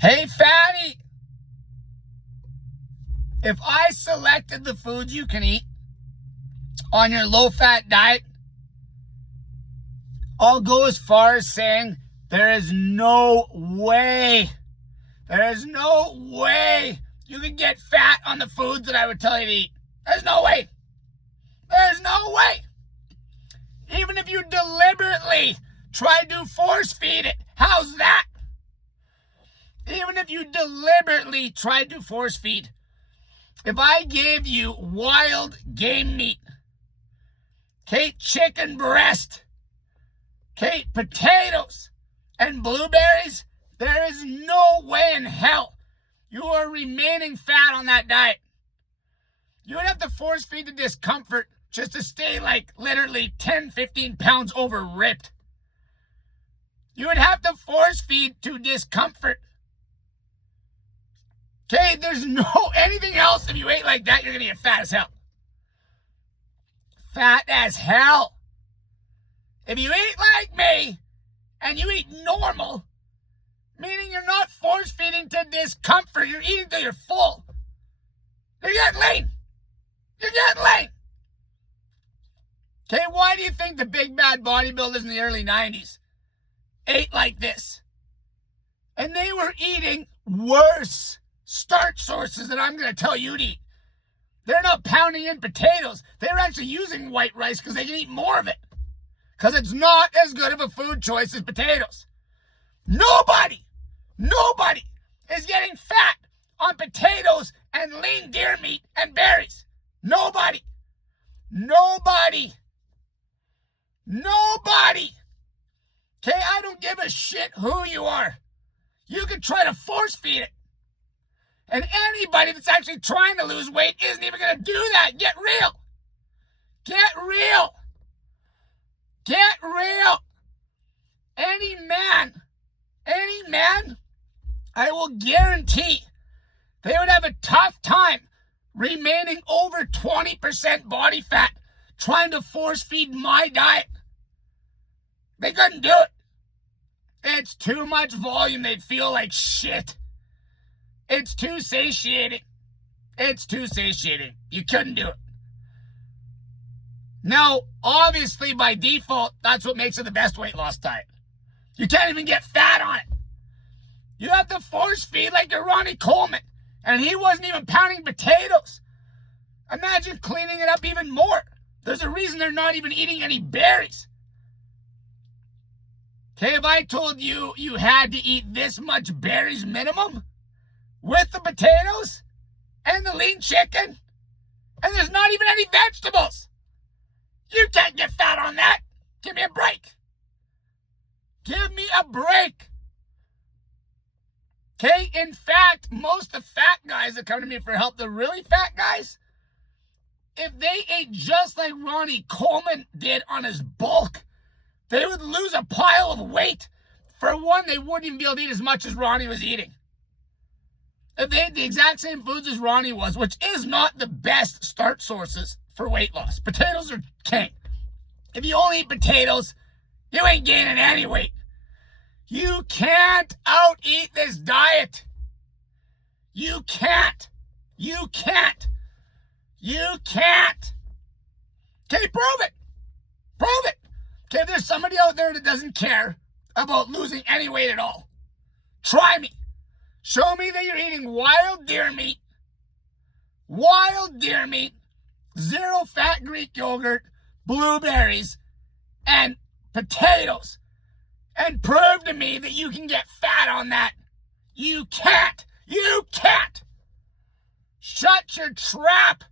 Hey, fatty, if I selected the foods you can eat on your low-fat diet, I'll go as far as saying there is no way you can get fat on the foods that I would tell you to eat. There's no way. There's no way. Even if you deliberately try to force feed it, how's that? Even if you deliberately tried to force feed, if I gave you wild game meat, okay, chicken breast, okay, potatoes, and blueberries, there is no way in hell you are remaining fat on that diet. You would have to force feed the discomfort just to stay like literally 10, 15 pounds over ripped. You would have to force feed to discomfort. Okay, there's no anything else. If you ate like that, you're going to get fat as hell. Fat as hell. If you eat like me and you eat normal, meaning you're not force feeding to discomfort, you're eating till you're full, you're getting lean. You're getting lean. Okay, why do you think the big bad bodybuilders in the early 90s ate like this? And they were eating worse starch sources that I'm going to tell you to eat. They're not pounding in potatoes. They're actually using white rice because they can eat more of it. Because it's not as good of a food choice as potatoes. Nobody is getting fat on potatoes and lean deer meat and berries. Nobody. Okay, I don't give a shit who you are. You can try to force feed it. And anybody that's actually trying to lose weight isn't even going to do that. Get real. Get real. Get real. Any man, I will guarantee they would have a tough time remaining over 20% body fat trying to force feed my diet. They couldn't do it. It's too much volume. They'd feel like shit. It's too satiating. You couldn't do it. Now, obviously, by default, that's what makes it the best weight loss diet. You can't even get fat on it. You have to force feed like you're Ronnie Coleman. And he wasn't even pounding potatoes. Imagine cleaning it up even more. There's a reason they're not even eating any berries. Okay, if I told you you had to eat this much berries minimum with the potatoes and the lean chicken, and there's not even any vegetables, you can't get fat on that. Give me a break. Give me a break. Okay, in fact, most of the fat guys that come to me for help, the really fat guys, if they ate just like Ronnie Coleman did on his bulk, they would lose a pile of weight. For one, they wouldn't even be able to eat as much as Ronnie was eating. If they ate the exact same foods as Ronnie was, which is not the best starch sources for weight loss. Potatoes are king. If you only eat potatoes, you ain't gaining any weight. You can't out-eat this diet. You can't. Okay, prove it. Okay, if there's somebody out there that doesn't care about losing any weight at all, try me. Show me that you're eating wild deer meat, zero fat Greek yogurt, blueberries, and potatoes, and prove to me that you can get fat on that. You can't. Shut your trap.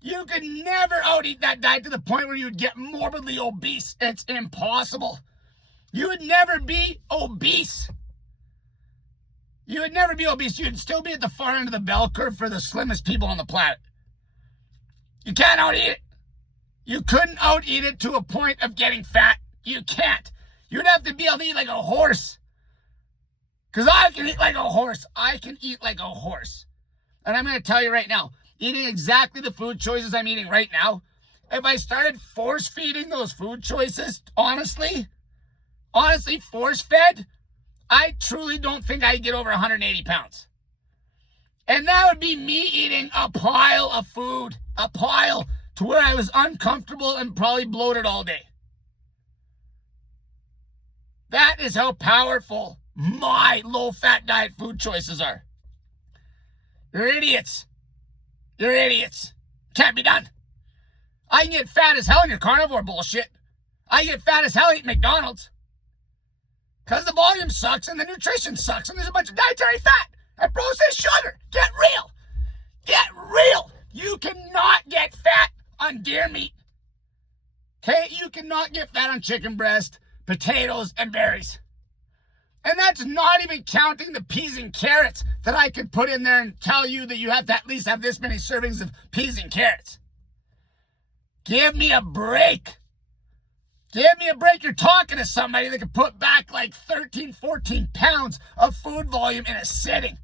You could never out-eat that diet to the point where you would get morbidly obese. It's impossible. You would never be obese. You'd still be at the far end of the bell curve for the slimmest people on the planet. You can't out-eat it. You couldn't out-eat it to a point of getting fat. You can't. You'd have to be able to eat like a horse. Because I can eat like a horse. And I'm going to tell you right now, eating exactly the food choices I'm eating right now, if I started force-feeding those food choices, honestly, force-fed, I truly don't think I get over 180 pounds. And that would be me eating a pile of food, a pile to where I was uncomfortable and probably bloated all day. That is how powerful my low-fat diet food choices are. You're idiots. You're idiots. Can't be done. I can get fat as hell in your carnivore bullshit. I get fat as hell eating McDonald's. Because the volume sucks and the nutrition sucks and there's a bunch of dietary fat and processed sugar. Get real. Get real. You cannot get fat on deer meat. Okay? You cannot get fat on chicken breast, potatoes, and berries. And that's not even counting the peas and carrots that I could put in there and tell you that you have to at least have this many servings of peas and carrots. Give me a break. Give me a break. You're talking to somebody that could put back like 13, 14 pounds of food volume in a sitting.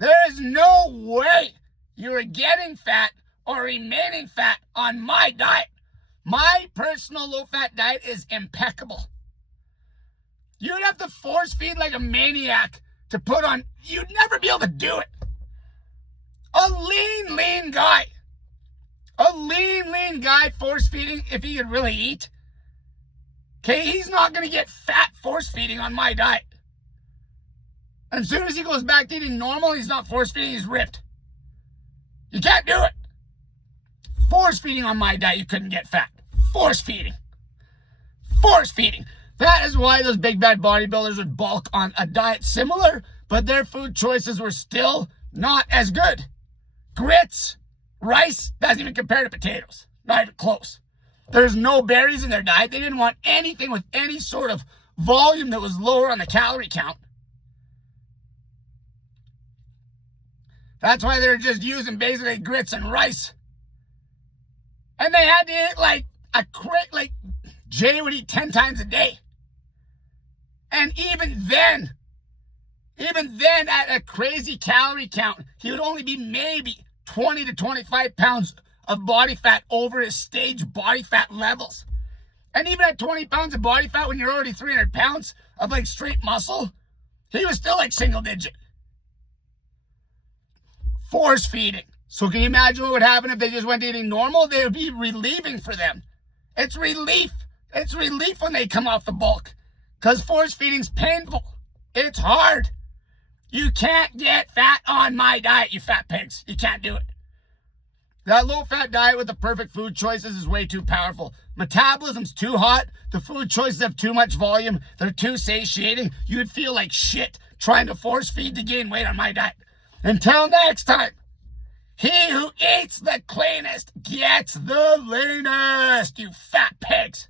There is no way you are getting fat or remaining fat on my diet. My personal low-fat diet is impeccable. You'd have to force feed like a maniac to put on. You'd never be able to do it. A lean guy. A lean guy force feeding, if he could really eat. Okay, he's not going to get fat force feeding on my diet. And as soon as he goes back to eating normal, he's not force feeding, he's ripped. You can't do it. Force feeding on my diet, you couldn't get fat. Force feeding. Force feeding. That is why those big bad bodybuilders would bulk on a diet similar, but their food choices were still not as good. Grits, rice, doesn't even compare to potatoes. Not even close. There's no berries in their diet. They didn't want anything with any sort of volume that was lower on the calorie count. That's why they're just using basically grits and rice. And they had to eat like Jay would eat 10 times a day. And even then at a crazy calorie count, he would only be maybe 20 to 25 pounds of body fat over his stage body fat levels. And even at 20 pounds of body fat, when you're already 300 pounds of like straight muscle, he was still like single digit. Force feeding. So can you imagine what would happen if they just went eating normal? They would be relieving for them. It's relief. It's relief when they come off the bulk. Because force feeding's painful. It's hard. You can't get fat on my diet, you fat pigs. You can't do it. That low-fat diet with the perfect food choices is way too powerful. Metabolism's too hot. The food choices have too much volume. They're too satiating. You'd feel like shit trying to force feed to gain weight on my diet. Until next time, he who eats the cleanest gets the leanest, you fat pigs.